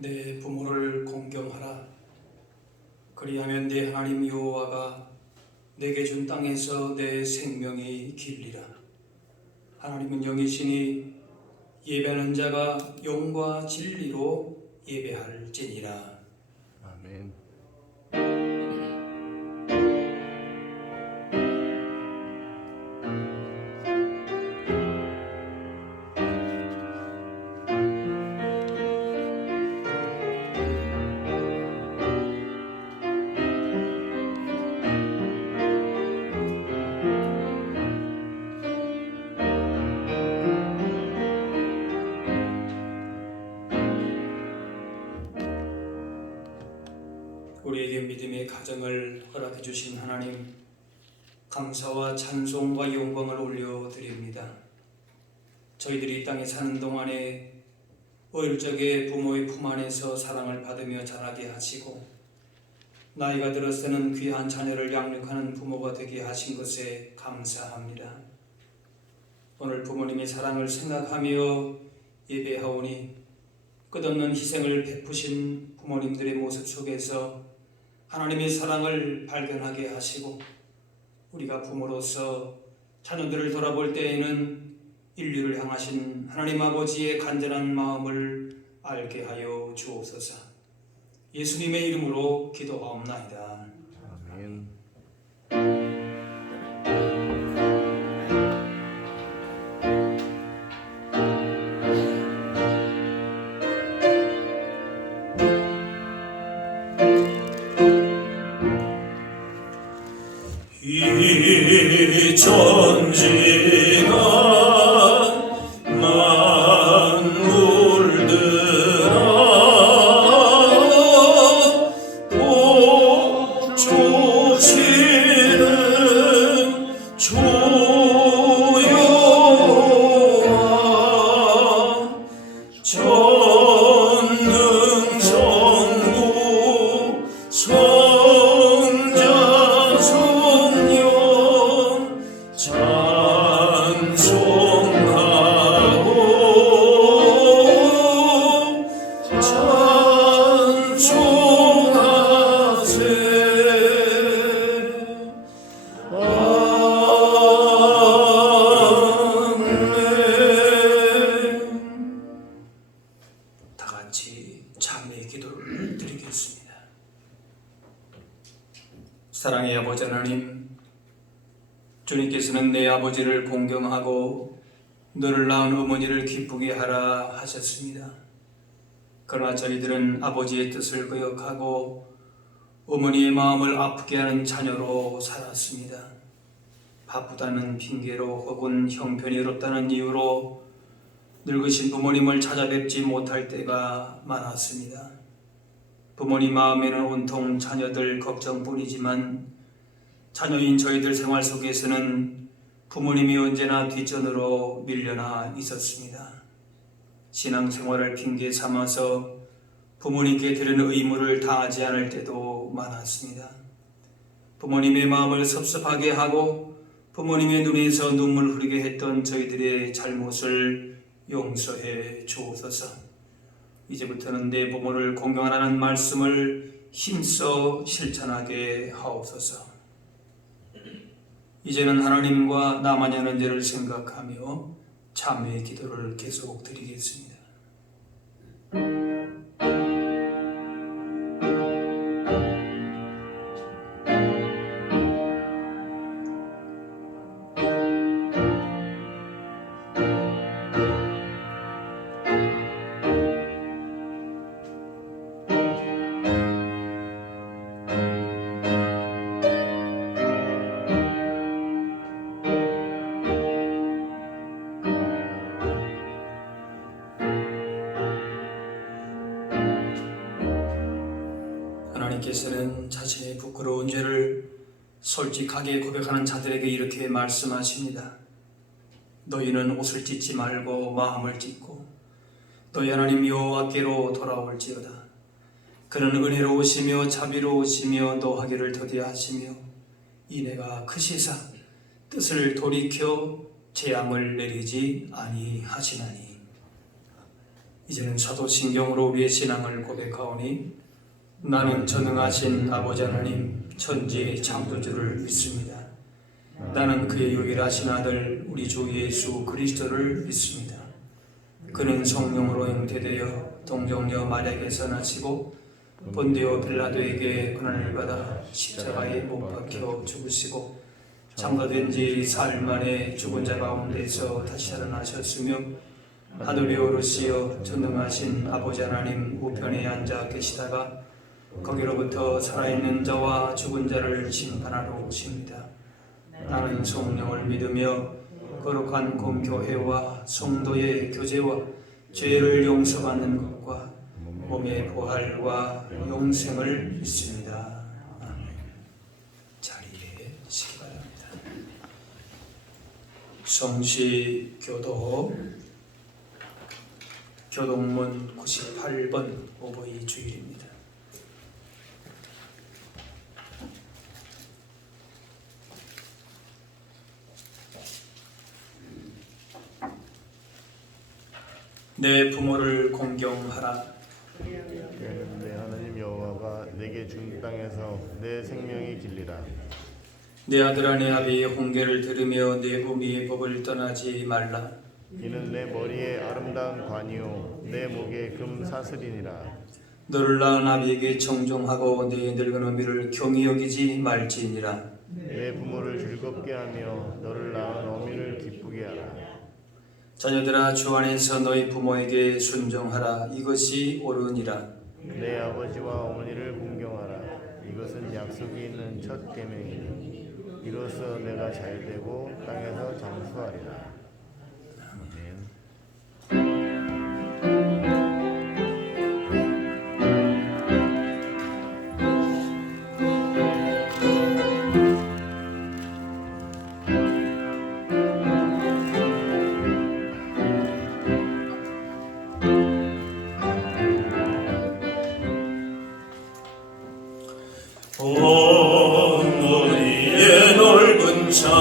내 부모를 공경하라. 그리하면 내 하나님 여호와가 내게 준 땅에서 내 생명이 길리라. 하나님은 영이시니 예배하는 자가 영과 진리로 예배할지니라. 아멘. 우리에게 믿음의 가정을 허락해 주신 하나님, 감사와 찬송과 영광을 올려드립니다. 저희들이 이 땅에 사는 동안에 어릴 적에 부모의 품 안에서 사랑을 받으며 자라게 하시고 나이가 들어서는 귀한 자녀를 양육하는 부모가 되게 하신 것에 감사합니다. 오늘 부모님의 사랑을 생각하며 예배하오니 끝없는 희생을 베푸신 부모님들의 모습 속에서 하나님의 사랑을 발견하게 하시고 우리가 부모로서 자녀들을 돌아볼 때에는 인류를 향하신 하나님 아버지의 간절한 마음을 알게 하여 주옵소서. 예수님의 이름으로 기도하옵나이다. 아멘. 이 전진한 만물들아 또 조시는 조여와 전능성부 성자 성령 찬송하고 찬송하세. 다 같이 찬미의 기도를 드리겠습니다. 사랑의 아버지 하나님, 주님께서는 내 아버지를 공경하고 너를 낳은 어머니를 기쁘게 하라 하셨습니다. 그러나 저희들은 아버지의 뜻을 거역하고 어머니의 마음을 아프게 하는 자녀로 살았습니다. 바쁘다는 핑계로 혹은 형편이 어렵다는 이유로 늙으신 부모님을 찾아뵙지 못할 때가 많았습니다. 부모님 마음에는 온통 자녀들 걱정뿐이지만 자녀인 저희들 생활 속에서는 부모님이 언제나 뒷전으로 밀려나 있었습니다. 신앙생활을 핑계 삼아서 부모님께 드리는 의무를 다하지 않을 때도 많았습니다. 부모님의 마음을 섭섭하게 하고 부모님의 눈에서 눈물 흐르게 했던 저희들의 잘못을 용서해 주옵소서. 이제부터는 내 부모를 공경하라는 말씀을 힘써 실천하게 하옵소서. 이제는 하나님과 나만이 하는 죄를 생각하며 참회의 기도를 계속 드리겠습니다. 하나님께서는 자신의 부끄러운 죄를 솔직하게 고백하는 자들에게 이렇게 말씀하십니다. 너희는 옷을 찢지 말고 마음을 찢고 너희 하나님 여호와께로 돌아올지어다. 그는 은혜로우시며 자비로우시며 노하기를 더디하시며 이내가 크시사 뜻을 돌이켜 재앙을 내리지 아니하시나니. 이제는 사도신경으로 우리의 신앙을 고백하오니 나는 전능하신 아버지 하나님 천지의 창조주를 믿습니다. 나는 그의 유일하신 아들 우리 주 예수 그리스도를 믿습니다. 그는 성령으로 잉태되어 동정녀 마리아에게서 나시고 본디오 빌라도에게 고난을 받아 십자가에 못 박혀 죽으시고 장사된 지 사흘 만에 죽은 자 가운데서 다시 살아나셨으며 하늘에 오르시어 전능하신 아버지 하나님 우편에 앉아 계시다가 거기로부터 살아있는 자와 죽은 자를 심판하러 오십니다. 나는 성령을 믿으며 거룩한 공교회와 성도의 교제와 죄를 용서받는 것과 몸의 부활과 영생을 믿습니다. 아멘. 자리에 서시기 바랍니다. 성시교도 교동문 98번 오보이 주일입니다. 내 부모를 공경하라. 내 하나님 여호와가 내게 준 땅에서 내 생명이 길리라. 내 아들아 내 아비의 훈계를 들으며 내 어미의 법을 떠나지 말라. 이는 내 머리에 아름다운 관이요 내 목에 금 사슬이니라. 너를 낳은 아비에게 청종하고 내 늙은 어미를 경히 여기지 말지니라. 내 부모를 즐겁게 하며 너를 낳은 어미를 기쁘게 하라. 자녀들아 주 안에서 너희 부모에게 순종하라. 이것이 옳으니라. 내 아버지와 어머니를 공경하라. 이것은 약속이 있는 첫 계명이니 이로써 내가 잘되고 땅에서 장수하리라. 아멘. 너희의 넓은 사랑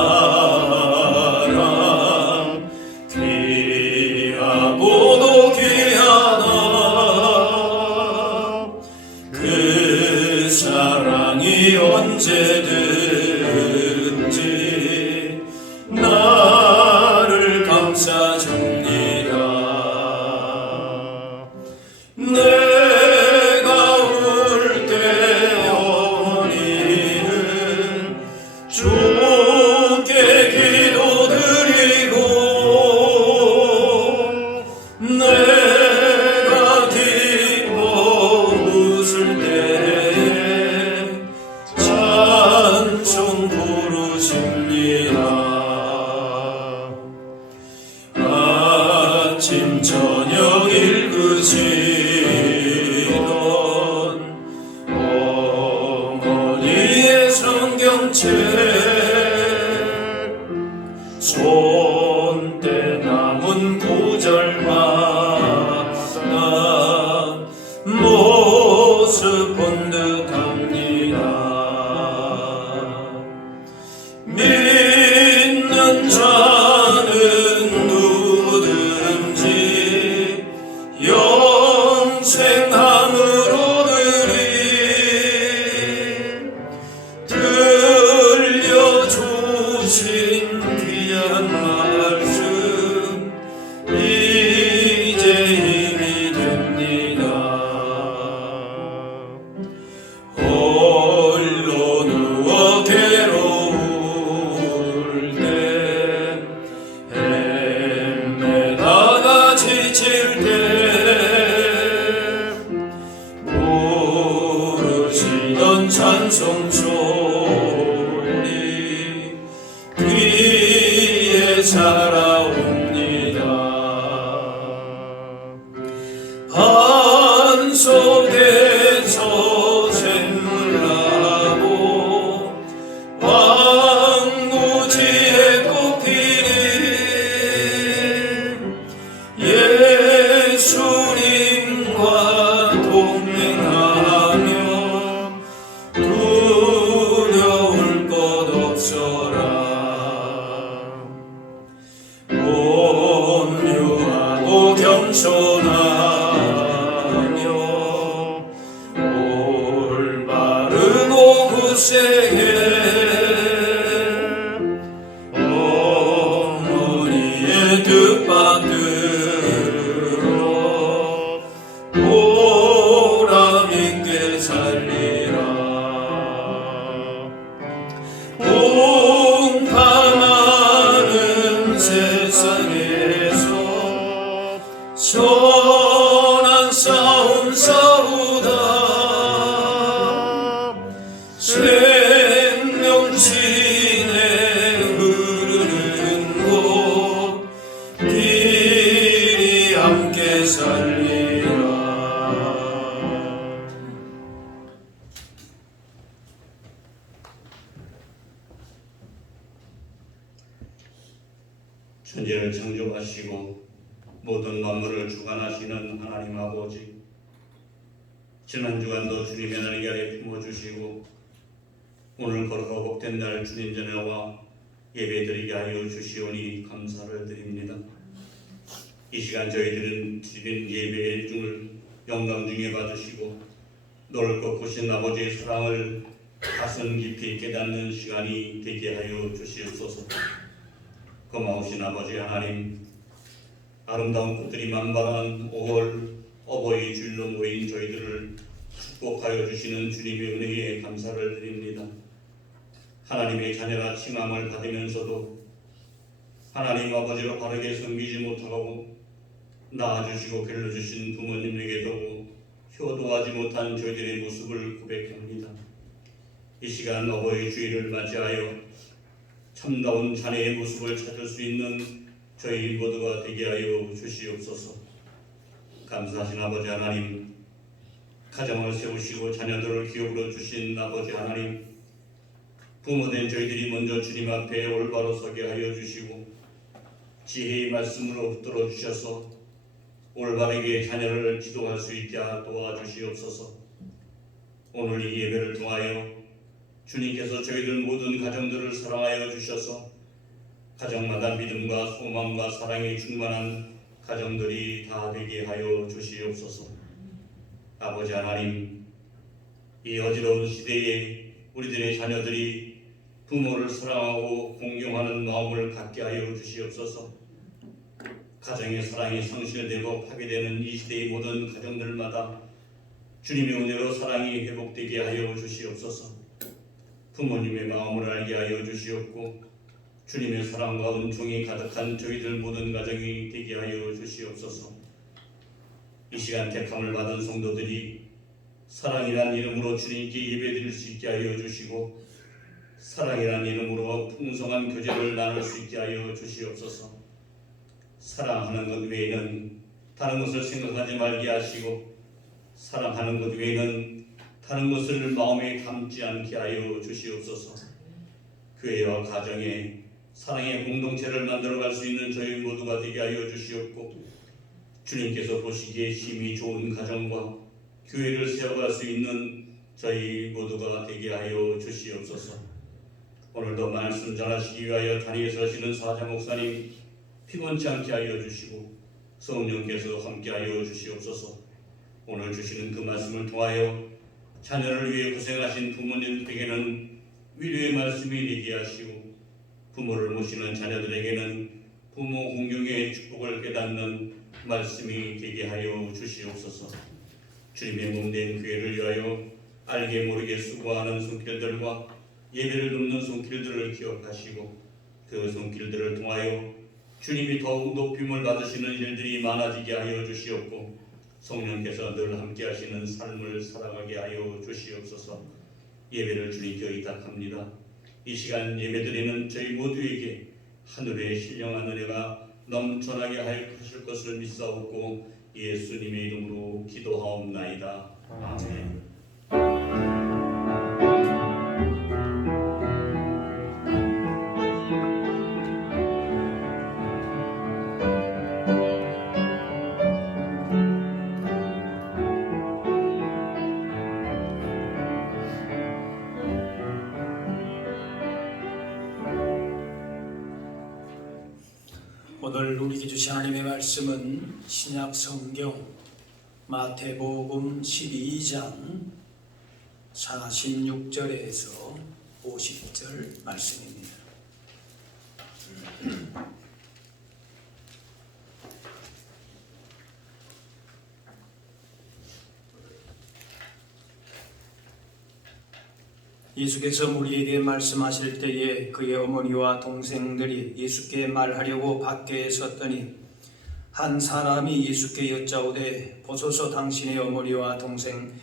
귀하고도 귀하다. 그 사랑이 언제든지 나를 감싸줍니다. 내가 울 때 주께 기도드리고 내가 기뻐 웃을 때 찬송 부르십니다. 아침 저녁 읽으시던 어머니의 성경책 손때 남은 구절마다 모습 본 듯합니다. 믿는 자는 누구든지 온유하고 겸손하며 올바르고 굳세게 어머니의 뜻받들어 보람있게 살리라. 공판하는 세상에서 선한 싸움 싸우다 생명진에 흐르는 곳 길이 함께 살리라. 천지를 창조하시고 모든 만물을 주관하시는 하나님 아버지, 지난 주간도 주님의 날개 아래 품어주시고 오늘 거룩하고 복된 날 주님 전에 와 예배드리게 하여 주시오니 감사를 드립니다. 이 시간 저희들은 드린 예배의 중을 영광 중에 받으시고 넓고 크신 아버지의 사랑을 가슴 깊이 깨닫는 시간이 되게 하여 주시옵소서. 고마우신 아버지 하나님, 아름다운 꽃들이 만발한 5월 어버이 주일로 모인 저희들을 축복하여 주시는 주님의 은혜에 감사를 드립니다. 하나님의 자녀라 칭함을 받으면서도 하나님 아버지로 바르게 섬기지 못하고 낳아주시고 길러주신 부모님에게도 효도하지 못한 저희들의 모습을 고백합니다. 이 시간 어버이 주일을 맞이하여 참다운 자녀의 모습을 찾을 수 있는 저희 모두가 되게 하여 주시옵소서. 감사하신 아버지 하나님, 가정을 세우시고 자녀들을 기업으로 주신 아버지 하나님, 부모된 저희들이 먼저 주님 앞에 올바로 서게 하여 주시고 지혜의 말씀으로 붙들어 주셔서 올바르게 자녀를 지도할 수 있게 도와주시옵소서. 오늘 이 예배를 통하여 주님께서 저희들 모든 가정들을 사랑하여 주셔서 가정마다 믿음과 소망과 사랑이 충만한 가정들이 다 되게 하여 주시옵소서. 아버지 하나님, 이 어지러운 시대에 우리들의 자녀들이 부모를 사랑하고 공경하는 마음을 갖게 하여 주시옵소서. 가정의 사랑이 상실되고 파괴되는 이 시대의 모든 가정들마다 주님의 은혜로 사랑이 회복되게 하여 주시옵소서. 부모님의 마음을 알게 하여 주시옵고 주님의 사랑과 은총이 가득한 저희들 모든 가정이 되게 하여 주시옵소서. 이 시간 택함을 받은 성도들이 사랑이란 이름으로 주님께 예배드릴 수 있게 하여 주시고 사랑이란 이름으로 풍성한 교제를 나눌 수 있게 하여 주시옵소서. 사랑하는 것 외에는 다른 것을 생각하지 말게 하시고 사랑하는 것 외에는 다른 것을 마음에 담지 않게 하여 주시옵소서. 교회와 가정에 사랑의 공동체를 만들어갈 수 있는 저희 모두가 되게 하여 주시옵고 주님께서 보시기에 힘이 좋은 가정과 교회를 세워갈 수 있는 저희 모두가 되게 하여 주시옵소서. 오늘도 말씀 전하시기 위하여 자리에 서시는 사자 목사님 피곤치 않게 하여 주시고 성령께서 함께 하여 주시옵소서. 오늘 주시는 그 말씀을 통하여 자녀를 위해 고생하신 부모님들에게는 위로의 말씀이 되게 하시고 부모를 모시는 자녀들에게는 부모 공경의 축복을 깨닫는 말씀이 되게 하여 주시옵소서. 주님의 몸된 교회를 위하여 알게 모르게 수고하는 손길들과 예배를 돕는 손길들을 기억하시고 그 손길들을 통하여 주님이 더욱 높임을 받으시는 일들이 많아지게 하여 주시옵고 성령께서 늘 함께 하시는 삶을 살아가게 하여 주시옵소서. 예배를 주님께 의탁합니다. 이 시간 예배드리는 저희 모두에게 하늘의 신령한 은혜가 넘쳐나게 하실 것을 믿사옵고 예수님의 이름으로 기도하옵나이다. 아멘. 오늘 우리에게 주신 하나님의 말씀은 신약 성경 마태복음 12장 46절에서 50절 말씀입니다. 예수께서 우리에게 말씀하실 때에 그의 어머니와 동생들이 예수께 말하려고 밖에 섰더니 한 사람이 예수께 여짜오되 보소서 당신의 어머니와 동생들이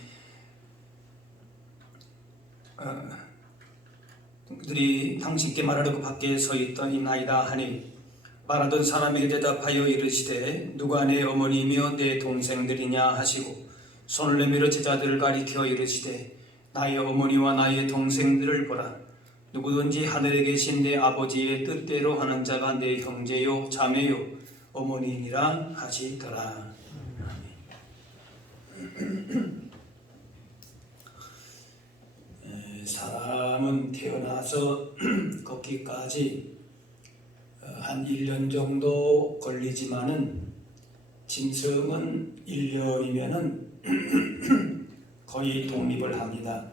당신께 말하려고 밖에 서 있더니나이다 하니 말하던 사람에게 대답하여 이르시되 누가 내 어머니이며 내 동생들이냐 하시고 손을 내밀어 제자들을 가리켜 이르시되 나의 어머니와 나의 동생들을 보라. 누구든지 하늘에 계신 내 아버지의 뜻대로 하는 자가 내 형제요 자매요 어머니니라 하시더라. 사람은 태어나서 걷기까지 한 1년 정도 걸리지만은 짐승은 1년이면은 거의 독립을 합니다.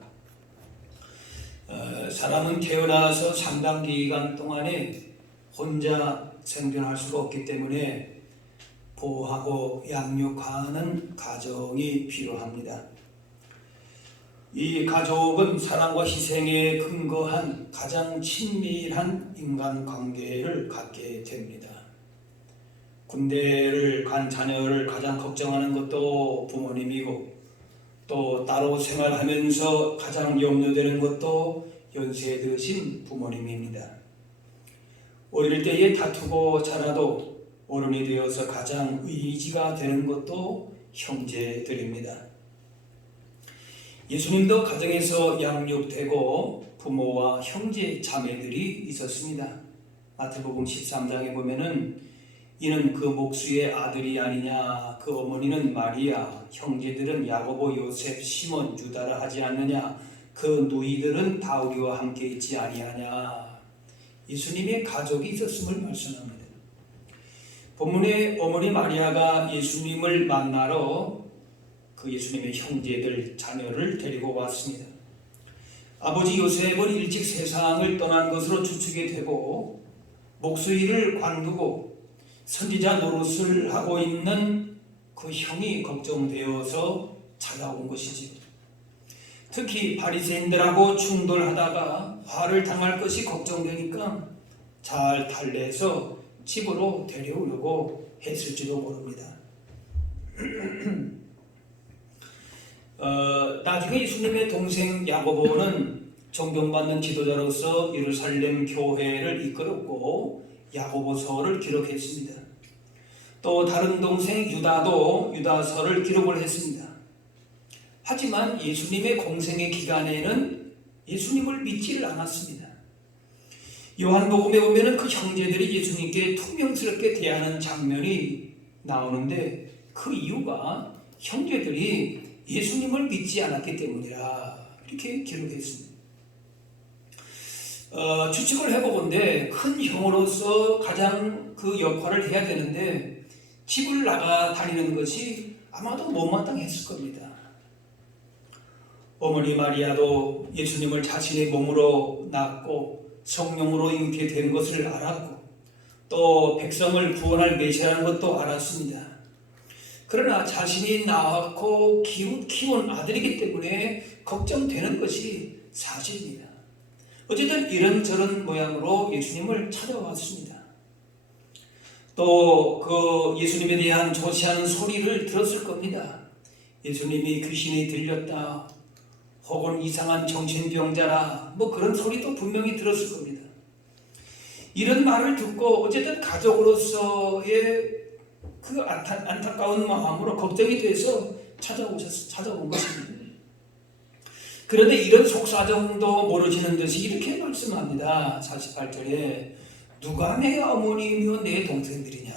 사람은 태어나서 상당 기간 동안에 혼자 생존할 수가 없기 때문에 보호하고 양육하는 가정이 필요합니다. 이 가족은 사랑과 희생에 근거한 가장 친밀한 인간관계를 갖게 됩니다. 군대를 간 자녀를 가장 걱정하는 것도 부모님이고 또 따로 생활하면서 가장 염려되는 것도 연세 드신 부모님입니다. 어릴 때에 다투고 자라도 어른이 되어서 가장 의지가 되는 것도 형제들입니다. 예수님도 가정에서 양육되고 부모와 형제 자매들이 있었습니다. 마태복음 13장에 보면은 이는 그 목수의 아들이 아니냐, 그 어머니는 마리아, 형제들은 야고보, 요셉, 시몬, 유다라 하지 않느냐, 그 누이들은 다 우리와 함께 있지 아니하냐. 예수님의 가족이 있었음을 말씀합니다. 본문에 어머니 마리아가 예수님을 만나러 그 예수님의 형제들, 자녀를 데리고 왔습니다. 아버지 요셉은 일찍 세상을 떠난 것으로 추측이 되고 목수 일을 관두고 선지자 노릇을 하고 있는 그 형이 걱정되어서 찾아온 것이지요. 특히 바리새인들하고 충돌하다가 화를 당할 것이 걱정되니까 잘 달래서 집으로 데려오려고 했을지도 모릅니다. 나중에 예수님의 동생 야고보는 존경받는 지도자로서 예루살렘 교회를 이끌었고 야고보서를 기록했습니다. 또 다른 동생 유다도 유다서를 기록을 했습니다. 하지만 예수님의 공생의 기간에는 예수님을 믿지를 않았습니다. 요한복음에 보면 그 형제들이 예수님께 투명스럽게 대하는 장면이 나오는데 그 이유가 형제들이 예수님을 믿지 않았기 때문이라 이렇게 기록했습니다. 추측을 해보건대 큰 형으로서 가장 그 역할을 해야 되는데 집을 나가 다니는 것이 아마도 못마땅했을 겁니다. 어머니 마리아도 예수님을 자신의 몸으로 낳고 성령으로 잉게 된 것을 알았고 또 백성을 구원할 메시아라는 것도 알았습니다. 그러나 자신이 낳고 키운 아들이기 때문에 걱정되는 것이 사실입니다. 어쨌든 이런저런 모양으로 예수님을 찾아왔습니다. 또 그 예수님에 대한 조시한 소리를 들었을 겁니다. 예수님이 귀신이 들렸다, 혹은 이상한 정신병자라, 뭐 그런 소리도 분명히 들었을 겁니다. 이런 말을 듣고 어쨌든 가족으로서의 그 안타까운 마음으로 걱정이 돼서 찾아온 것입니다. 그런데 이런 속사정도 모르시는 듯이 이렇게 말씀합니다. 48절에 누가 내 어머니이며 내 동생들이냐.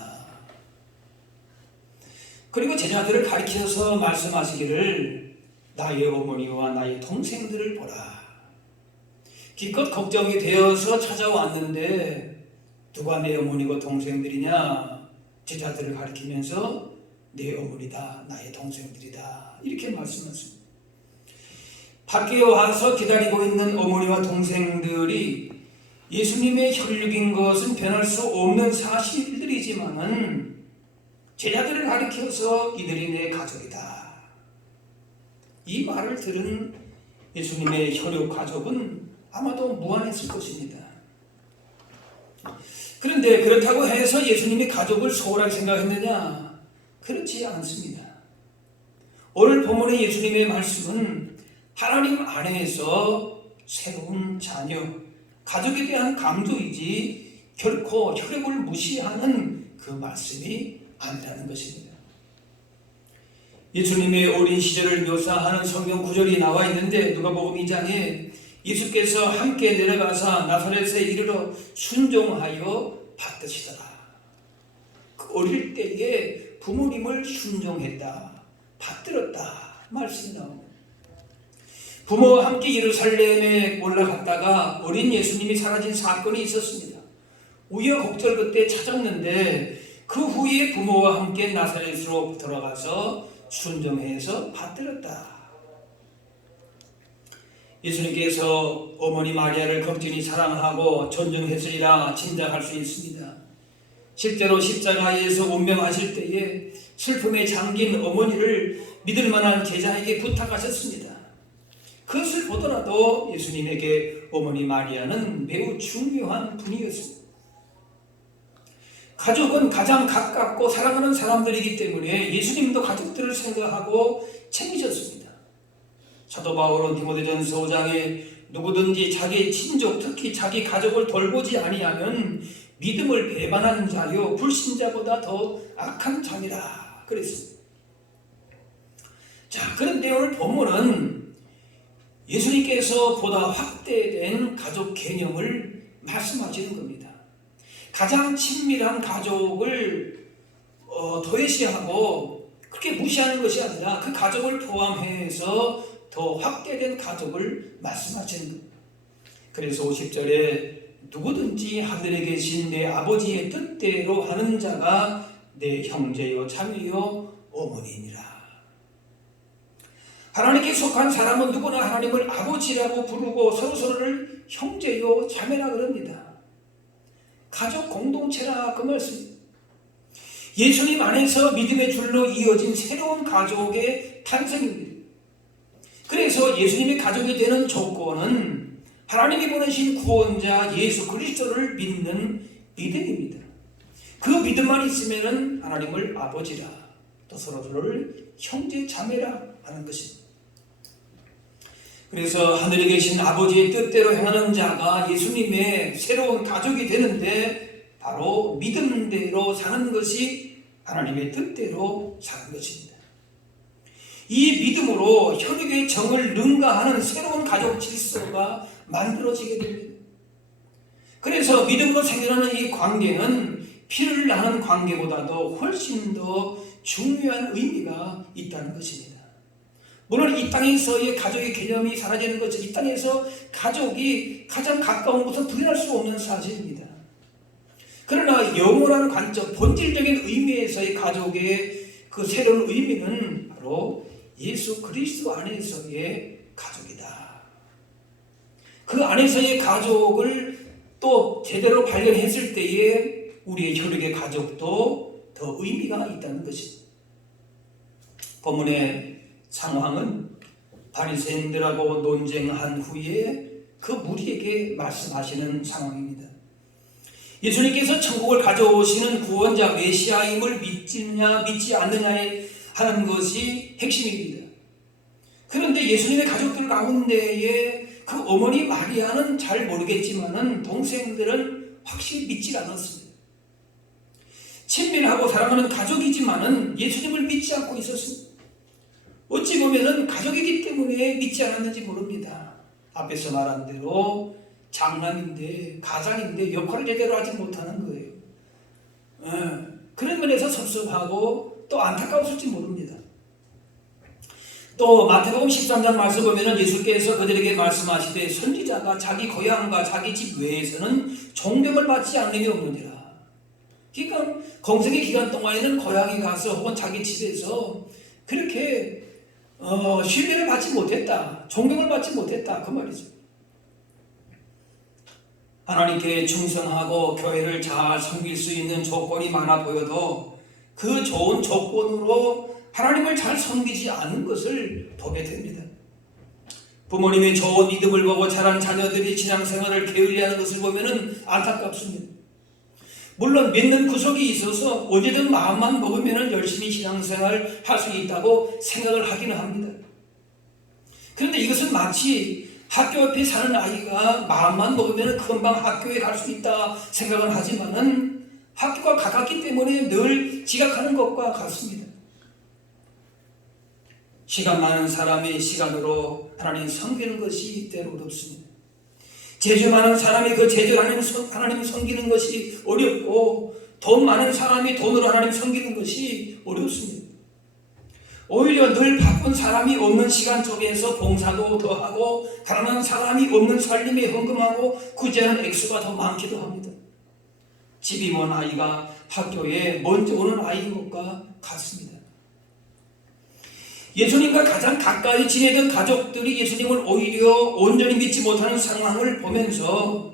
그리고 제자들을 가리켜서 말씀하시기를 나의 어머니와 나의 동생들을 보라. 기껏 걱정이 되어서 찾아왔는데 누가 내 어머니고 동생들이냐? 제자들을 가리키면서 내 어머니다, 나의 동생들이다, 이렇게 말씀하십니다. 밖에 와서 기다리고 있는 어머니와 동생들이 예수님의 혈육인 것은 변할 수 없는 사실들이지만은 제자들을 가리켜서 이들이 내 가족이다, 이 말을 들은 예수님의 혈육 가족은 아마도 무안했을 것입니다. 그런데 그렇다고 해서 예수님이 가족을 소홀하게 생각했느냐? 그렇지 않습니다. 오늘 본문의 예수님의 말씀은 하나님 안에서 새로운 자녀, 가족에 대한 강조이지 결코 혈육을 무시하는 그 말씀이 아니라는 것입니다. 예수님의 어린 시절을 묘사하는 성경 구절이 나와 있는데 누가복음 2장에 예수께서 함께 내려가사 나사렛에 이르러 순종하여 받드시더라. 그 어릴 때에 부모님을 순종했다, 받들었다 말씀이 나옵니다. 부모와 함께 예루살렘에 올라갔다가 어린 예수님이 사라진 사건이 있었습니다. 우여곡절 끝에 찾았는데 그 후에 부모와 함께 나사렛으로 들어가서 순종해서 받들었다. 예수님께서 어머니 마리아를 극진히 사랑하고 존중했으리라 짐작할 수 있습니다. 실제로 십자가에서 운명하실 때에 슬픔에 잠긴 어머니를 믿을 만한 제자에게 부탁하셨습니다. 그것을 보더라도 예수님에게 어머니 마리아는 매우 중요한 분이었습니다. 가족은 가장 가깝고 사랑하는 사람들이기 때문에 예수님도 가족들을 생각하고 챙기셨습니다. 사도 바울은 디모데전서 5장에 누구든지 자기 친족, 특히 자기 가족을 돌보지 아니하면 믿음을 배반한 자요 불신자보다 더 악한 자니라 그랬습니다. 자, 그런데 오늘 본문은 예수님께서 보다 확대된 가족 개념을 말씀하시는 겁니다. 가장 친밀한 가족을 도외시하고 그렇게 무시하는 것이 아니라 그 가족을 포함해서 더 확대된 가족을 말씀하시는 겁니다. 그래서 50절에 누구든지 하늘에 계신 내 아버지의 뜻대로 하는 자가 내 형제요 자매요 어머니니라. 하나님께 속한 사람은 누구나 하나님을 아버지라고 부르고 서로서로를 형제요 자매라 그럽니다. 가족 공동체라 그 말씀. 예수님 안에서 믿음의 줄로 이어진 새로운 가족의 탄생입니다. 그래서 예수님의 가족이 되는 조건은 하나님이 보내신 구원자 예수 그리스도를 믿는 믿음입니다. 그 믿음만 있으면 하나님을 아버지라, 또 서로서로를 형제 자매라 하는 것입니다. 그래서 하늘에 계신 아버지의 뜻대로 행하는 자가 예수님의 새로운 가족이 되는데 바로 믿음대로 사는 것이 하나님의 뜻대로 사는 것입니다. 이 믿음으로 혈육의 정을 능가하는 새로운 가족 질서가 만들어지게 됩니다. 그래서 믿음으로 생겨나는 이 관계는 피를 나는 관계보다도 훨씬 더 중요한 의미가 있다는 것입니다. 물론 이 땅에서의 가족의 개념이 사라지는 것은 이 땅에서 가족이 가장 가까운 것은 부인할 수 없는 사실입니다. 그러나 영원한 관점, 본질적인 의미에서의 가족의 그 새로운 의미는 바로 예수 그리스도 안에서의 가족이다. 그 안에서의 가족을 또 제대로 발견했을 때에 우리의 혈육의 가족도 더 의미가 있다는 것입니다. 본문의 상황은 바리새인들하고 논쟁한 후에 그 무리에게 말씀하시는 상황입니다. 예수님께서 천국을 가져오시는 구원자 메시아임을 믿느냐 믿지 않느냐에 하는 것이 핵심입니다. 그런데 예수님의 가족들 가운데에 그 어머니 마리아는 잘 모르겠지만은 동생들은 확실히 믿지 않았습니다. 친밀하고 사랑하는 가족이지만은 예수님을 믿지 않고 있었습니다. 어찌 보면은 가족이기 때문에 믿지 않았는지 모릅니다. 앞에서 말한 대로 장남인데 가장인데 역할을 제대로 하지 못하는 거예요. 그런 면에서 섭섭하고 또 안타까웠을지 모릅니다. 또 마태복음 13장 말씀 보면은 예수께서 그들에게 말씀하시되 선지자가 자기 고향과 자기 집 외에서는 존경을 받지 않는 게 없느니라. 그러니까 공생의 기간 동안에는 고향에 가서 혹은 자기 집에서 그렇게 신뢰를 받지 못했다, 존경을 받지 못했다, 그 말이죠. 하나님께 충성하고 교회를 잘 섬길 수 있는 조건이 많아 보여도 그 좋은 조건으로 하나님을 잘 섬기지 않는 것을 보게 됩니다. 부모님의 좋은 믿음을 보고 자란 자녀들이 신앙생활을 게을리하는 것을 보면 안타깝습니다. 물론 믿는 구석이 있어서 언제든 마음만 먹으면 열심히 신앙생활을 할 수 있다고 생각을 하기는 합니다. 그런데 이것은 마치 학교 옆에 사는 아이가 마음만 먹으면 금방 학교에 갈 수 있다 생각은 하지만은 학교가 가깝기 때문에 늘 지각하는 것과 같습니다. 시간 많은 사람이 시간으로 하나님 섬기는 것이 때로 어렵습니다. 재주 많은 사람이 그 재주로 하나님 섬기는 것이 어렵고, 돈 많은 사람이 돈으로 하나님 섬기는 것이 어렵습니다. 오히려 늘 바쁜 사람이 없는 시간 속에서 봉사도 더하고, 가난한 사람이 없는 살림에 헌금하고 구제하는 액수가 더 많기도 합니다. 집이 먼 아이가 학교에 먼저 오는 아이인 것과 같습니다. 예수님과 가장 가까이 지내던 가족들이 예수님을 오히려 온전히 믿지 못하는 상황을 보면서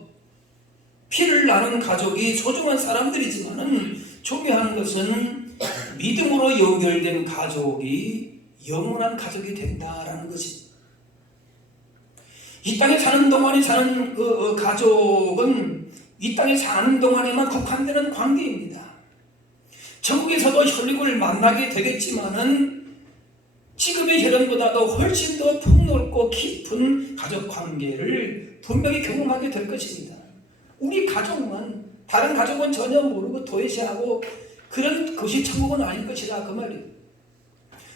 피를 나눈 가족이 소중한 사람들이지만은 중요한 것은 믿음으로 연결된 가족이 영원한 가족이 된다라는 것입니다. 이 땅에 사는 동안에 사는 가족은 이 땅에 사는 동안에만 국한되는 관계입니다. 천국에서도 혈육을 만나게 되겠지만은 지금의 혈연보다도 훨씬 더 폭넓고 깊은 가족 관계를 분명히 경험하게 될 것입니다. 우리 가족만, 다른 가족은 전혀 모르고 도외시하고 그런 것이 천국은 아닐 것이다, 그 말이에요.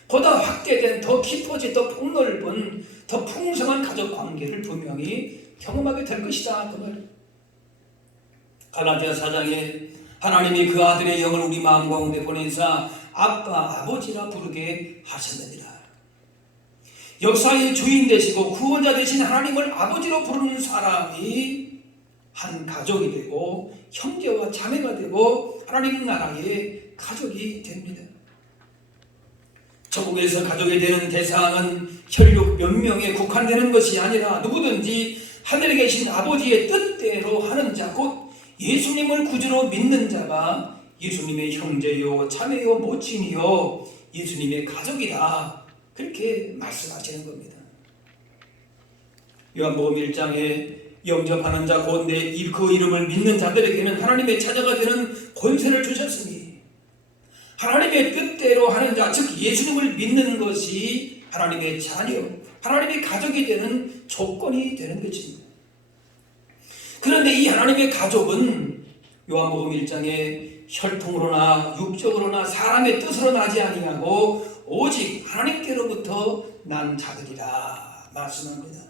보다 확대된, 더 깊어진, 더 폭넓은, 더 풍성한 가족 관계를 분명히 경험하게 될 것이다, 그 말이에요. 갈라디아 4장에 하나님이 그 아들의 영을 우리 마음 가운데 보내사 아빠, 아버지라 부르게 하셨느니라. 역사의 주인 되시고 구원자 되신 하나님을 아버지로 부르는 사람이 한 가족이 되고 형제와 자매가 되고 하나님 나라의 가족이 됩니다. 천국에서 가족이 되는 대상은 혈육 몇 명에 국한되는 것이 아니라 누구든지 하늘에 계신 아버지의 뜻대로 하는 자, 곧 예수님을 구주로 믿는 자가 예수님의 형제요 자매요 모친이요 예수님의 가족이다, 그렇게 말씀하시는 겁니다. 요한복음 1장에 영접하는 자 곧 그 이름을 믿는 자들에게는 하나님의 자녀가 되는 권세를 주셨으니, 하나님의 뜻대로 하는 자, 즉 예수님을 믿는 것이 하나님의 자녀, 하나님의 가족이 되는 조건이 되는 것입니다. 그런데 이 하나님의 가족은 요한복음 1장에 혈통으로나 육적으로나 사람의 뜻으로 나지 아니하고 오직 하나님께로부터 난 자들이라 말씀합니다.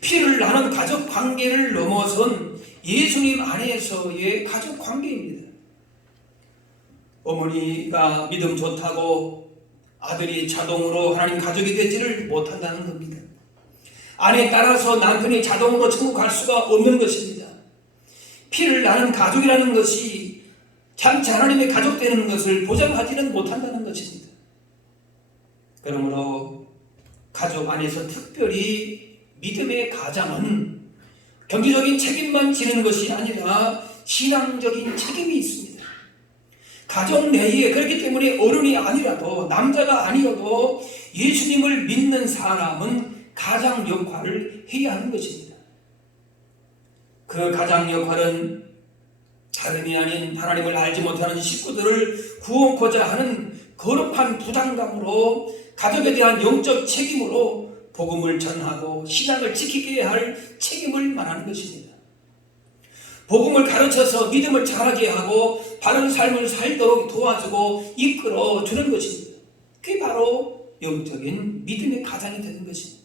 피를 나눈 가족 관계를 넘어선 예수님 안에서의 가족 관계입니다. 어머니가 믿음 좋다고 아들이 자동으로 하나님 가족이 되지를 못한다는 겁니다. 아내에 따라서 남편이 자동으로 천국 갈 수가 없는 것입니다. 피를 나눈 가족이라는 것이 장차 하나님의 가족 되는 것을 보장하지는 못한다는 것입니다. 그러므로 가족 안에서 특별히 믿음의 가장은 경제적인 책임만 지는 것이 아니라 신앙적인 책임이 있습니다. 가족 내에, 그렇기 때문에 어른이 아니라도, 남자가 아니어도 예수님을 믿는 사람은 가장 역할을 해야 하는 것입니다. 그 가장 역할은 다름이 아닌 하나님을 알지 못하는 식구들을 구원코자 하는 거룩한 부담감으로, 가족에 대한 영적 책임으로 복음을 전하고 신앙을 지키게 할 책임을 말하는 것입니다. 복음을 가르쳐서 믿음을 자라게 하고 바른 삶을 살도록 도와주고 이끌어 주는 것입니다. 그게 바로 영적인 믿음의 가장이 되는 것입니다.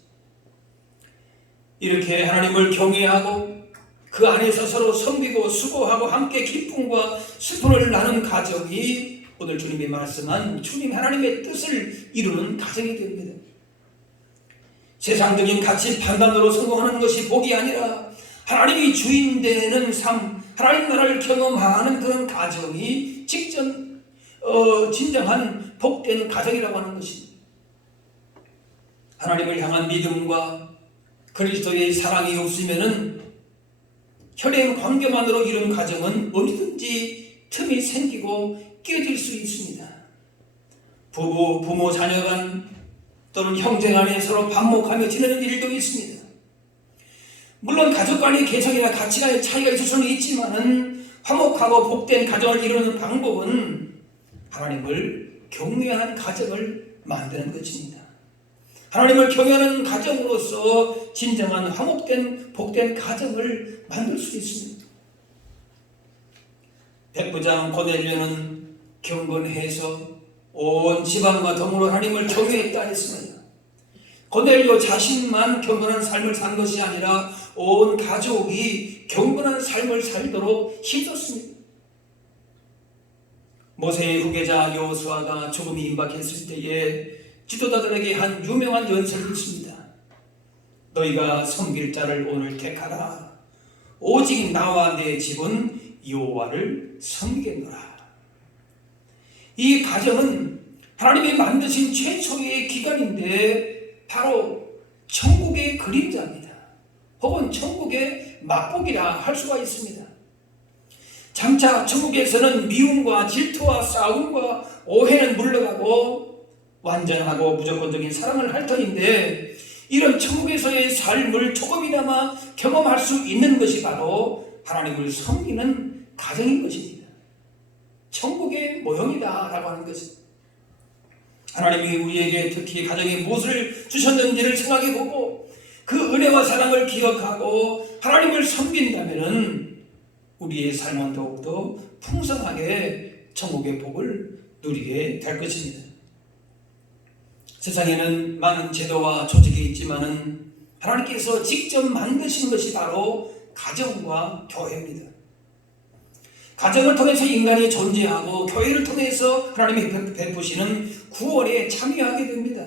이렇게 하나님을 경외하고 그 안에서 서로 섬기고 수고하고 함께 기쁨과 슬픔을 나눈 가정이 오늘 주님이 말씀한 주님 하나님의 뜻을 이루는 가정이 됩니다. 세상적인 가치 판단으로 성공하는 것이 복이 아니라 하나님이 주인 되는 삶, 하나님 나라를 경험하는 그런 가정이 진정한 복된 가정이라고 하는 것입니다. 하나님을 향한 믿음과 그리스도의 사랑이 없으면은 혈연 관계만으로 이룬 가정은 어디든지 틈이 생기고 깨질 수 있습니다. 부모 자녀 간 또는 형제 간에 서로 반목하며 지내는 일도 있습니다. 물론 가족 간의 개성이나 가치관의 차이가 있을 수는 있지만은 화목하고 복된 가정을 이루는 방법은 하나님을 경외하는 가정을 만드는 것입니다. 하나님을 경외하는 가정으로서 진정한 화목된 복된 가정을 만들 수 있습니다. 백부장 고넬료는 경건해서 온 집안과 더불어 하나님을 경외했다 했습니다. 고넬료 자신만 경건한 삶을 산 것이 아니라 온 가족이 경건한 삶을 살도록 힘썼습니다. 모세의 후계자 여호수아가 죽음이 임박했을 때에 지도자들에게 한 유명한 연설이 있습니다. 너희가 섬길 자를 오늘 택하라. 오직 나와 내 집은 여호와를 섬기겠노라. 이 가정은 하나님이 만드신 최초의 기관인데 바로 천국의 그림자입니다. 혹은 천국의 맛보기라 할 수가 있습니다. 장차 천국에서는 미움과 질투와 싸움과 오해는 물러가고 완전하고 무조건적인 사랑을 할 터인데, 이런 천국에서의 삶을 조금이나마 경험할 수 있는 것이 바로 하나님을 섬기는 가정인 것입니다. 천국의 모형이다라고 하는 것입니다. 하나님이 우리에게 특히 가정에 무엇을 주셨는지를 생각해보고 그 은혜와 사랑을 기억하고 하나님을 섬긴다면 우리의 삶은 더욱더 풍성하게 천국의 복을 누리게 될 것입니다. 세상에는 많은 제도와 조직이 있지만은 하나님께서 직접 만드신 것이 바로 가정과 교회입니다. 가정을 통해서 인간이 존재하고 교회를 통해서 하나님이 베푸시는 구원에 참여하게 됩니다.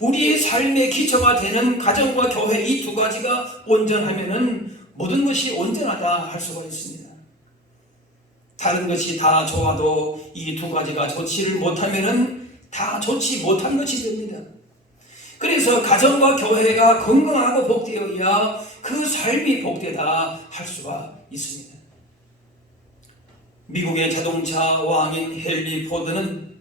우리의 삶의 기초가 되는 가정과 교회 이 두 가지가 온전하면은 모든 것이 온전하다 할 수가 있습니다. 다른 것이 다 좋아도 이 두 가지가 좋지를 못하면은 다 좋지 못한 것이 됩니다. 그래서 가정과 교회가 건강하고 복되어야 그 삶이 복되다 할 수가 있습니다. 미국의 자동차 왕인 헨리 포드는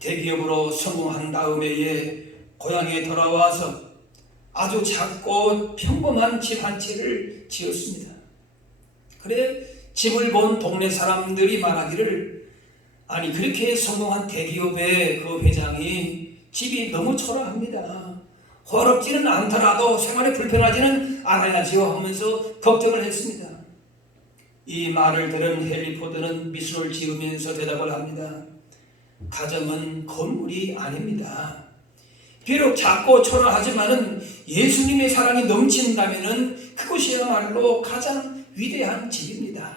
대기업으로 성공한 다음에 고향에 돌아와서 아주 작고 평범한 집 한 채를 지었습니다. 그래 집을 본 동네 사람들이 말하기를, 아니 그렇게 성공한 대기업의 그 회장이 집이 너무 초라합니다. 호화롭지는 않더라도 생활에 불편하지는 않아야지요 하면서 걱정을 했습니다. 이 말을 들은 헨리 포드는 미소를 지으면서 대답을 합니다. 가정은 건물이 아닙니다. 비록 작고 초라하지만은 예수님의 사랑이 넘친다면은 그것이야말로 가장 위대한 집입니다.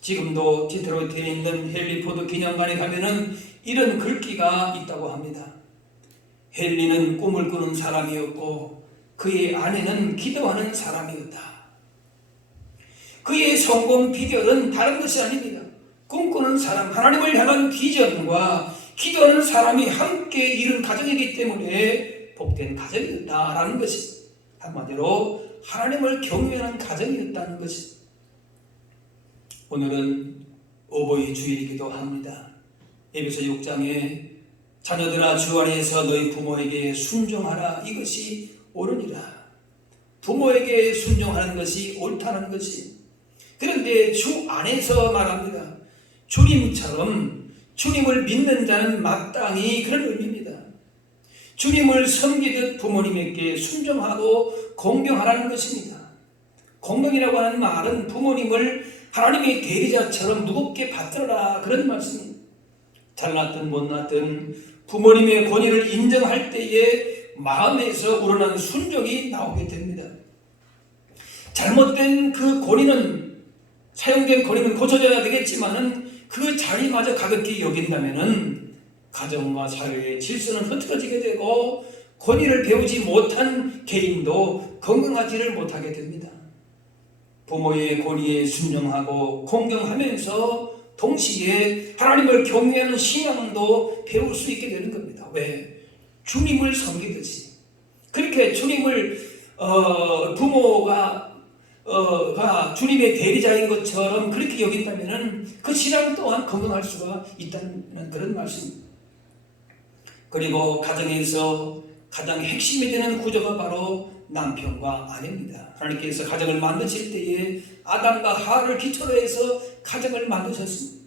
지금도 디트로이트에 있는 헨리 포드 기념관에 가면은 이런 글귀가 있다고 합니다. 헨리는 꿈을 꾸는 사람이었고 그의 아내는 기도하는 사람이었다. 그의 성공 비결은 다른 것이 아닙니다. 꿈꾸는 사람, 하나님을 향한 비전과 기도하는 사람이 함께 이룬 가정이기 때문에 복된 가정이었다라는 것이, 한마디로 하나님을 경외하는 가정이었다는 것이. 오늘은 어버이 주일이기도 합니다. 에베소 6장에 자녀들아 주 안에서 너희 부모에게 순종하라, 이것이 옳으니라. 부모에게 순종하는 것이 옳다는 것이. 그런데 주 안에서 말합니다. 주님처럼 주님을 믿는 자는 마땅히 그런 의미입니다. 주님을 섬기듯 부모님에게 순종하고 공경하라는 것입니다. 공경이라고 하는 말은 부모님을 하나님의 대리자처럼 무겁게 받들어라, 그런 말씀입니다. 잘났든 못났든 부모님의 권위를 인정할 때에 마음에서 우러난 순종이 나오게 됩니다. 잘못된 그 권위는, 사용된 권위는 고쳐져야 되겠지만은 그 자리마저 가볍게 여긴다면은 가정과 사회의 질서는 흐트러지게 되고 권위를 배우지 못한 개인도 건강하지를 못하게 됩니다. 부모의 권위에 순종하고 공경하면서 동시에 하나님을 경외하는 신앙도 배울 수 있게 되는 겁니다. 왜? 주님을 섬기듯이. 그렇게 주님을 부모가 주님의 대리자인 것처럼 그렇게 여긴다면은 그 신앙 또한 건강할 수가 있다는 그런 말씀입니다. 그리고 가정에서 가장 핵심이 되는 구조가 바로 남편과 아내입니다. 하나님께서 가정을 만드실 때에 아담과 하와를 기초로 해서 가정을 만드셨습니다.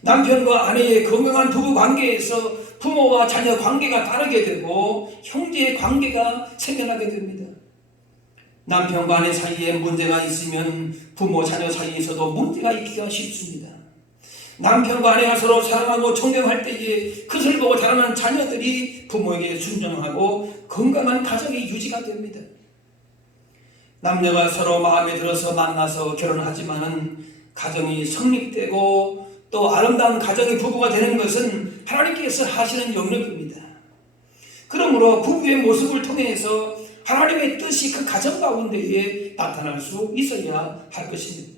남편과 아내의 건강한 부부 관계에서 부모와 자녀 관계가 다르게 되고 형제의 관계가 생겨나게 됩니다. 남편과 아내 사이에 문제가 있으면 부모 자녀 사이에서도 문제가 있기가 쉽습니다. 남편과 아내가 서로 사랑하고 존경할 때에 그것을 보고 자라난 자녀들이 부모에게 순종하고 건강한 가정이 유지가 됩니다. 남녀가 서로 마음에 들어서 만나서 결혼하지만은 가정이 성립되고 또 아름다운 가정의 부부가 되는 것은 하나님께서 하시는 영역입니다. 그러므로 부부의 모습을 통해서 하나님의 뜻이 그 가정 가운데에 나타날 수 있어야 할 것입니다.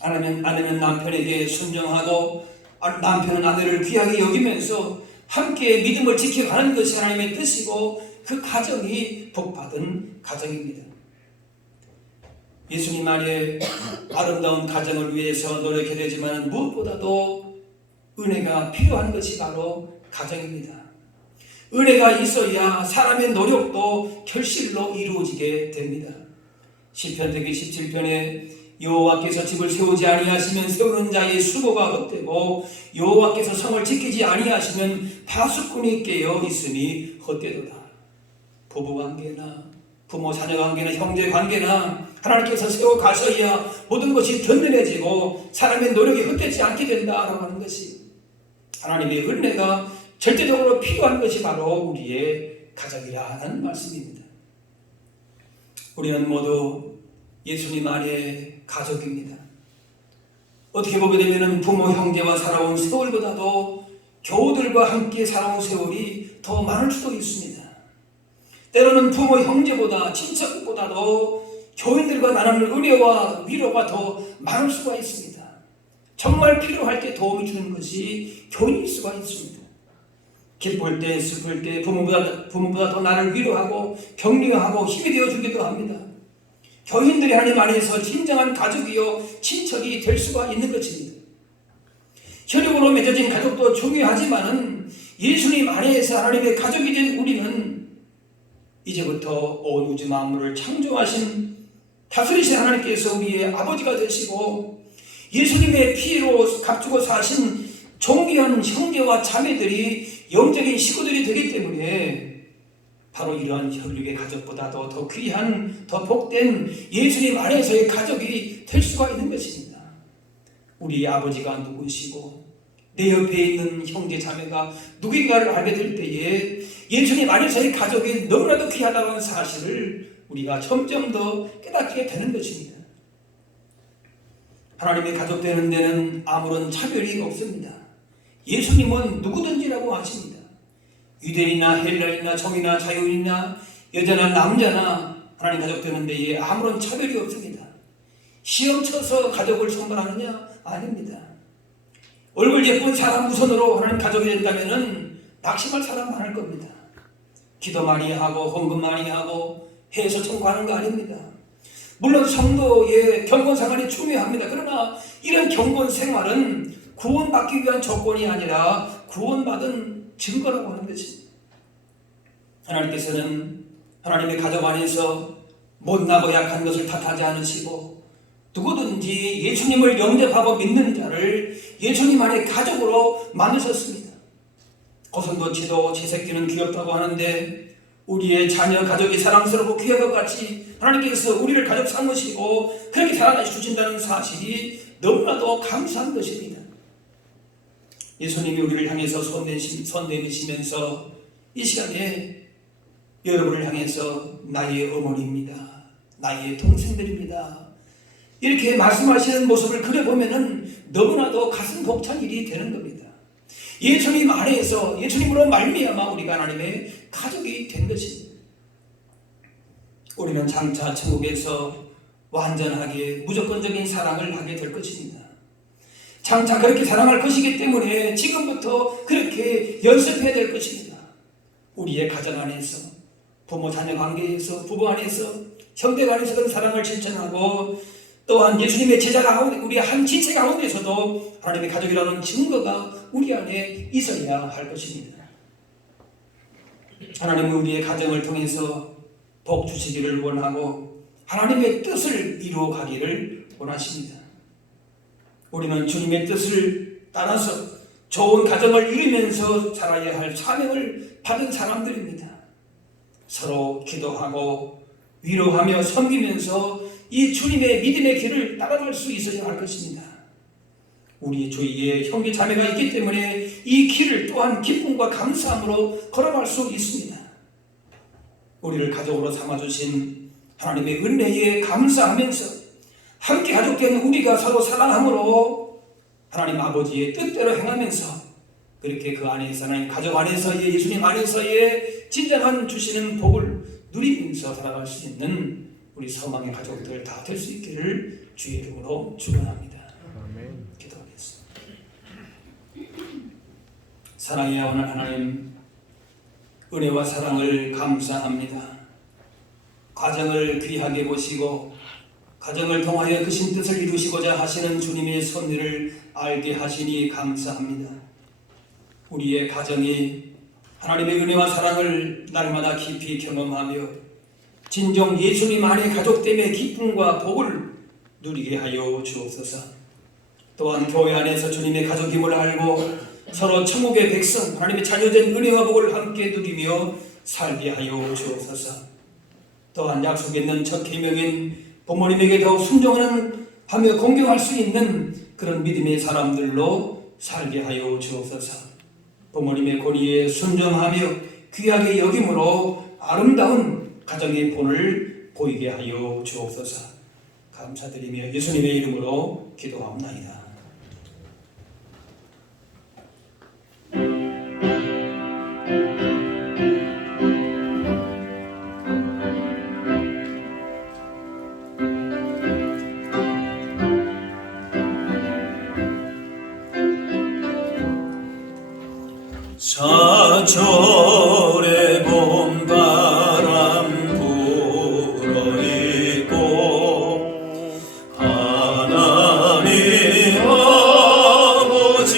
아내는 남편에게 순종하고 남편은 아내를 귀하게 여기면서 함께 믿음을 지켜가는 것이 하나님의 뜻이고 그 가정이 복받은 가정입니다. 예수님 안에 아름다운 가정을 위해서 노력해야 되지만 무엇보다도 은혜가 필요한 것이 바로 가정입니다. 은혜가 있어야 사람의 노력도 결실로 이루어지게 됩니다. 시편 117편에 여호와께서 집을 세우지 아니하시면 세우는 자의 수고가 헛되고 여호와께서 성을 지키지 아니하시면 파수꾼이 깨어 있으니 헛되도다. 부부관계나 부모 자녀 관계나 형제 관계나 하나님께서 세워 가셔야 모든 것이 든든해지고 사람의 노력이 헛되지 않게 된다라고 하는 것이 하나님의 은혜가 절대적으로 필요한 것이 바로 우리의 가정이라는 말씀입니다. 우리는 모두 예수님 안에 가족입니다. 어떻게 보게 되면 부모 형제와 살아온 세월보다도 교우들과 함께 살아온 세월이 더 많을 수도 있습니다. 때로는 부모 형제보다 친척보다도 교인들과 나누는 은혜와 위로가 더 많을 수가 있습니다. 정말 필요할 때 도움을 주는 것이 교인일 수가 있습니다. 기쁠 때 슬플 때 부모보다 더 나를 위로하고 격려하고 힘이 되어주기도 합니다. 교인들이 하나님 안에서 진정한 가족이요 친척이 될 수가 있는 것입니다. 혈육으로 맺어진 가족도 중요하지만 예수님 안에서 하나님의 가족이 된 우리는 이제부터 온 우주 만물을 창조하신 다스리신 하나님께서 우리의 아버지가 되시고 예수님의 피로 값주고 사신 존귀한 형제와 자매들이 영적인 식구들이 되기 때문에 바로 이러한 혈육의 가족보다도 더 귀한 더 복된 예수님 안에서의 가족이 될 수가 있는 것입니다. 우리 아버지가 누구시고 내 옆에 있는 형제 자매가 누구인가를 알게 될 때에 예수님 안에서의 가족이 너무나도 귀하다는 사실을 우리가 점점 더 깨닫게 되는 것입니다. 하나님의 가족 되는 데는 아무런 차별이 없습니다. 예수님은 누구든지라고 하십니다. 유대인이나 헬라인이나 정이나 자유인이나 여자나 남자나 하나님 가족 되는 데에 아무런 차별이 없습니다. 시험 쳐서 가족을 선발하느냐? 아닙니다. 얼굴 예쁜 사람 우선으로 하나님 가족이 된다면 낙심할 사람 많을 겁니다. 기도 많이 하고 헌금 많이 하고 해서 청구하는 거 아닙니다. 물론 성도의 경건 생활이 중요합니다. 그러나 이런 경건 생활은 구원받기 위한 조건이 아니라 구원받은 증거라고 하는 것입니다. 하나님께서는 하나님의 가족 안에서 못나고 약한 것을 탓하지 않으시고 누구든지 예수님을 영접하고 믿는 자를 예수님 안에 가족으로 만드셨습니다. 고슴도치도 제 새끼는 귀엽다고 하는데 우리의 자녀 가족이 사랑스럽고 귀한 것 같이 하나님께서 우리를 가족 삼으시고 그렇게 사랑해 주신다는 사실이 너무나도 감사한 것입니다. 예수님이 우리를 향해서 손 내미시면서 이 시간에 여러분을 향해서 나의 어머니입니다. 나의 동생들입니다. 이렇게 말씀하시는 모습을 그려보면은 너무나도 가슴 벅찬 일이 되는 겁니다. 예수님 안에서 예수님으로 말미암아 우리가 하나님의 가족이 된 것입니다. 우리는 장차 천국에서 완전하게 무조건적인 사랑을 하게 될 것입니다. 장차 그렇게 사랑할 것이기 때문에 지금부터 그렇게 연습해야 될 것입니다. 우리의 가정 안에서, 부모 자녀 관계에서, 부부 안에서, 형제 간에서 그런 사랑을 실천하고, 또한 예수님의 제자 가운데, 우리 한 지체 가운데서도 하나님의 가족이라는 증거가 우리 안에 있어야 할 것입니다. 하나님은 우리의 가정을 통해서 복 주시기를 원하고 하나님의 뜻을 이루어 가기를 원하십니다. 우리는 주님의 뜻을 따라서 좋은 가정을 이루면서 살아야 할 사명을 받은 사람들입니다. 서로 기도하고 위로하며 섬기면서 이 주님의 믿음의 길을 따라갈 수 있어야 할 것입니다. 우리 주위에 형제 자매가 있기 때문에 이 길을 또한 기쁨과 감사함으로 걸어갈 수 있습니다. 우리를 가족으로 삼아주신 하나님의 은혜에 감사하면서 함께 가족된 우리가 서로 사랑함으로 하나님 아버지의 뜻대로 행하면서 그렇게 그 안에서 하나님 가족 안에서의 예수님 안에서의 진정한 주시는 복을 누리면서 살아갈 수 있는 우리 서망의 가족들 다 될 수 있기를 주의 이름으로 축원합니다. 아멘. 기도하겠습니다. 사랑의 아버지 하나님, 은혜와 사랑을 감사합니다. 가정을 귀하게 보시고 가정을 통하여 크신 뜻을 이루시고자 하시는 주님의 섭리를 알게 하시니 감사합니다. 우리의 가정이 하나님의 은혜와 사랑을 날마다 깊이 경험하며 진정 예수님 안에 가족됨의 기쁨과 복을 누리게 하여 주옵소서. 또한 교회 안에서 주님의 가족임을 알고 서로 천국의 백성 하나님의 자녀된 은혜와 복을 함께 누리며 살게 하여 주옵소서. 또한 약속에 있는 첫 계명인 부모님에게 더 순종하며 공경할 수 있는 그런 믿음의 사람들로 살게 하여 주옵소서. 부모님의 권위에 순종하며 귀하게 여김으로 아름다운 가정의 본을 보이게 하여 주옵소서. 감사드리며 예수님의 이름으로 기도하옵나이다. 사철의 봄바람 불어있고 하나님 아버지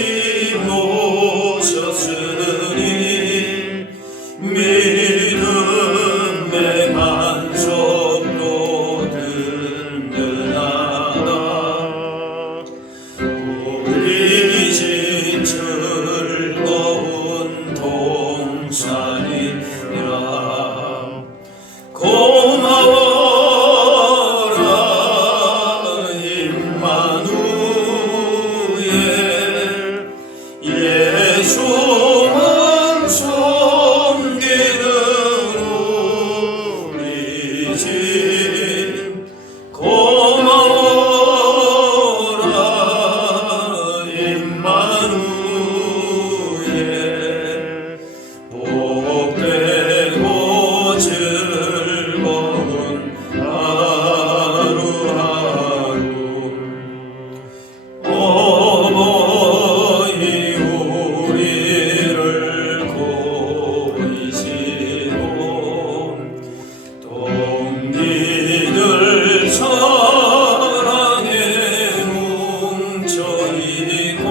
모셨으니 믿음의 반석도 든든하다. 우리 집 즐거운 동산이라 고마워라 임마누엘. 예수만 섬기는 우리 집 고마워라 임마누엘. 복되고 즐거운 하루하루. 어머니 우리를 고이시고 동기들 사랑에 뭉쳐있고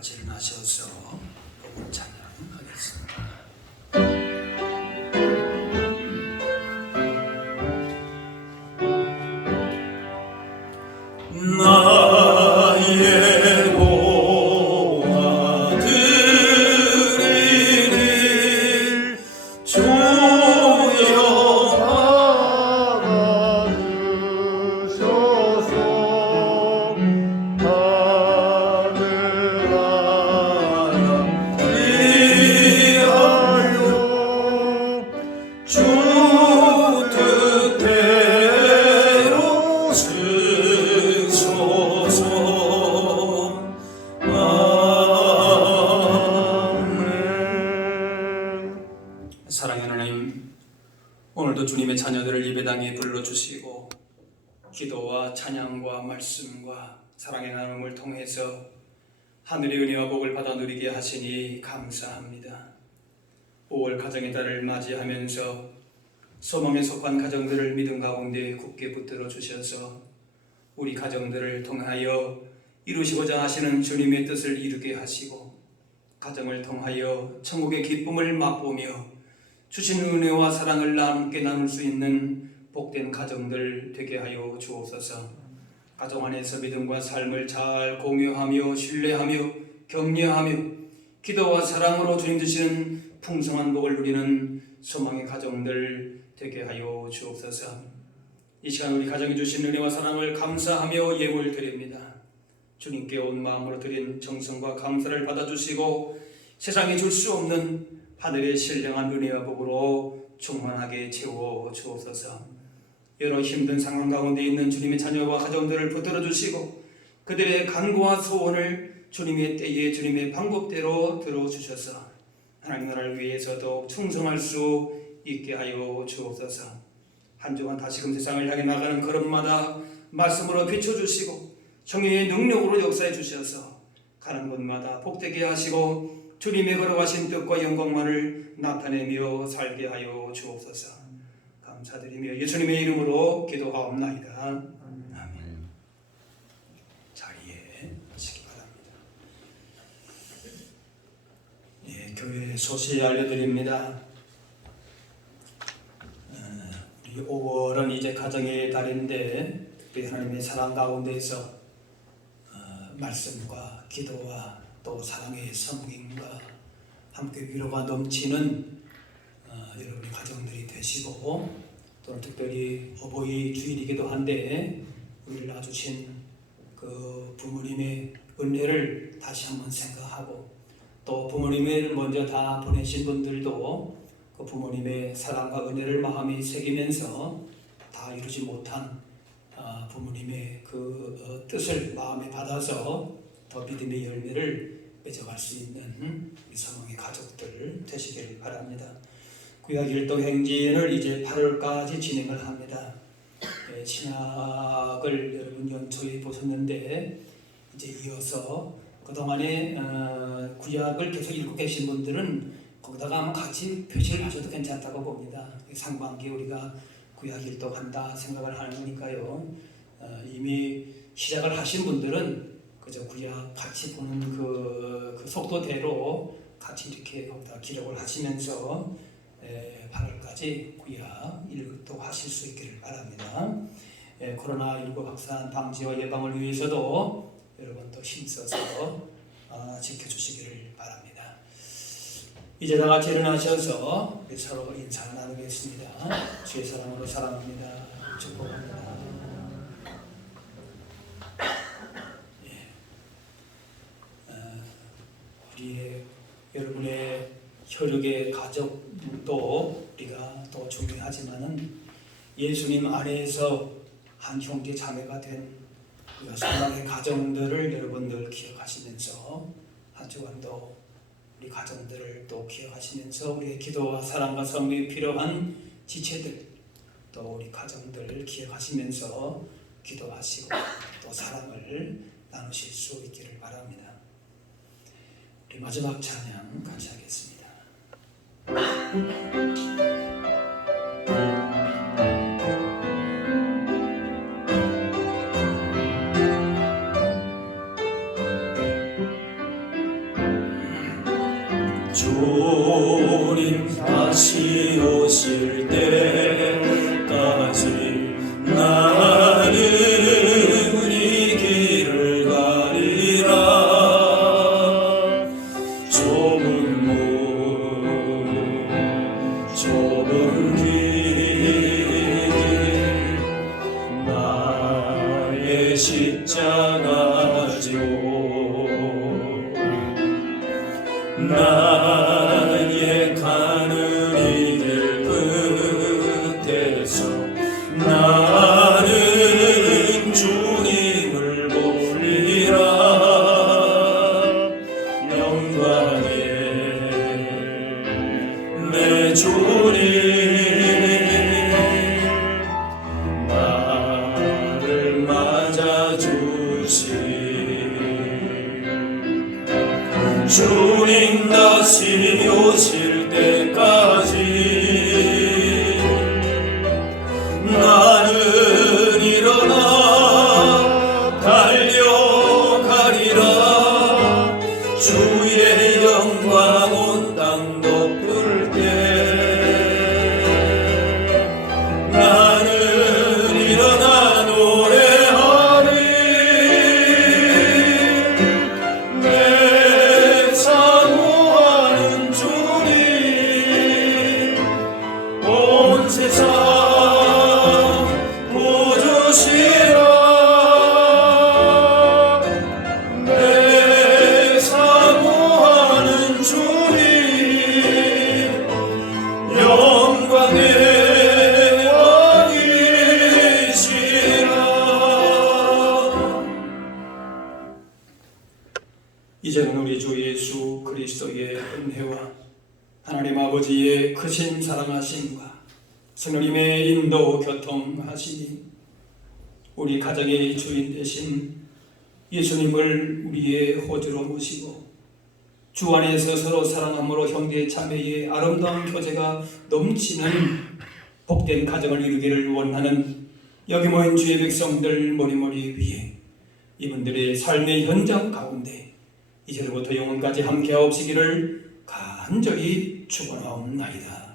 같이 일어나셔서 복음 찬양하겠습니다. 나의 고아 드리니 조용하가 주소서. 하늘 나라 위하여 주 뜻대로 쓰소서. 아멘. 사랑하는 하나님, 오늘도 주님의 자녀들을 예배당에 불러주시고 기도와 찬양과 말씀과 사랑의 나눔을 통해서 하늘의 은혜와 복을 받아 누리게 하시니 감사합니다. 5월 가정의 달을 맞이하면서 소망에 속한 가정들을 믿음 가운데 굳게 붙들어 주셔서 우리 가정들을 통하여 이루시고자 하시는 주님의 뜻을 이루게 하시고 가정을 통하여 천국의 기쁨을 맛보며 주신 은혜와 사랑을 함께 나눌 수 있는 복된 가정들 되게 하여 주옵소서. 가정 안에서 믿음과 삶을 잘 공유하며 신뢰하며 격려하며 기도와 사랑으로 주님 주시는 풍성한 복을 누리는 소망의 가정들 되게 하여 주옵소서. 이 시간 우리 가정이 주신 은혜와 사랑을 감사하며 예물 드립니다. 주님께 온 마음으로 드린 정성과 감사를 받아주시고 세상에 줄 수 없는 하늘의 신령한 은혜와 복으로 충만하게 채워 주옵소서. 여러 힘든 상황 가운데 있는 주님의 자녀와 가정들을 붙들어 주시고 그들의 간구와 소원을 주님의 때에 주님의 방법대로 들어주셔서 하나님 나라를 위해서 더욱 충성할 수 있게 하여 주옵소서. 한 주간 다시금 세상을 향해 나가는 걸음마다 말씀으로 비춰주시고 성령의 능력으로 역사해 주셔서 가는 곳마다 복되게 하시고 주님의 걸어가신 뜻과 영광만을 나타내며 살게 하여 주옵소서. 감사드리며 예수님의 이름으로 기도하옵나이다. 아멘. 자리에 서시기 바랍니다. 예, 교회 소식 알려드립니다. 우리 5월은 이제 가정의 달인데 특별히 하나님의 사랑 가운데에서 말씀과 기도와 또 사랑의 성김과 함께 위로가 넘치는 여러분의 가정들이 되시고 또 특별히 어버이 주일이기도 한데 우리를 낳아주신 그 부모님의 은혜를 다시 한번 생각하고 또 부모님을 먼저 다 보내신 분들도 그 부모님의 사랑과 은혜를 마음에 새기면서 다 이루지 못한 부모님의 그 뜻을 마음에 받아서 더 믿음의 열매를 맺어갈 수 있는 우리 사랑의 가족들 되시기를 바랍니다. 구약일동 행진을 이제 8월까지 진행을 합니다. 신약을 여러분 연초에 보셨는데 이제 이어서 그동안에 구약을 계속 읽고 계신 분들은 거기다가 아마 같이 표시를 하셔도 괜찮다고 봅니다. 상반기에 우리가 구약일동 한다 생각을 하는 거니까요. 이미 시작을 하신 분들은 그저 구약 같이 보는 그 속도대로 같이 이렇게 거기다 기록을 하시면서 8월까지 구약 읽도하실 수 있기를 바랍니다. 코로나19 확산 방지와 예방을 위해서도 여러분 또 힘써서 지켜주시기를 바랍니다. 이제 다 같이 일어나셔서 서로 인사 나누겠습니다. 주의 사랑으로 사랑합니다. 축복합니다. 여러분의 혈육의 가족도 우리가 또 중요하지만은 예수님 안에서 한 형제 자매가 된 소망의 가정들을 여러분들 기억하시면서 한 주간도 우리 가정들을 또 기억하시면서 우리의 기도와 사랑과 성령이 필요한 지체들 또 우리 가정들을 기억하시면서 기도하시고 또 사랑을 나누실 수 있기를 바랍니다. 우리 마지막 찬양 같이 하겠습니다. 십자가 지고 나의 가는 이 길 끝에서 나는 주님을 보리라. 영광에 내 주님 나를 맞아주시. 주님 다시 오실 때까지 나는 일어나 달려가리라. 주의 영광 온 땅 덮을 때 나는 일어나 노래하리. 내 사모하는 주님 온 세상 보주시라. 내 사모하는 주님 영광의 왕이시라. 이제는 우리 주 예수 그리스도의 은혜와 하나님 아버지의 크신 사랑하심과 성령님의 인도 교통하심이 우리 가정의 주인 되신 예수님을 우리의 호주로 모시고 주 안에서 서로 사랑함으로 형제 자매의 아름다운 교제가 넘치는 복된 가정을 이루기를 원하는 여기 모인 주의 백성들 머리머리 위에 이분들의 삶의 현장 가운데 이제로부터 영원까지 함께하옵시기를 간절히 축원하옵나이다.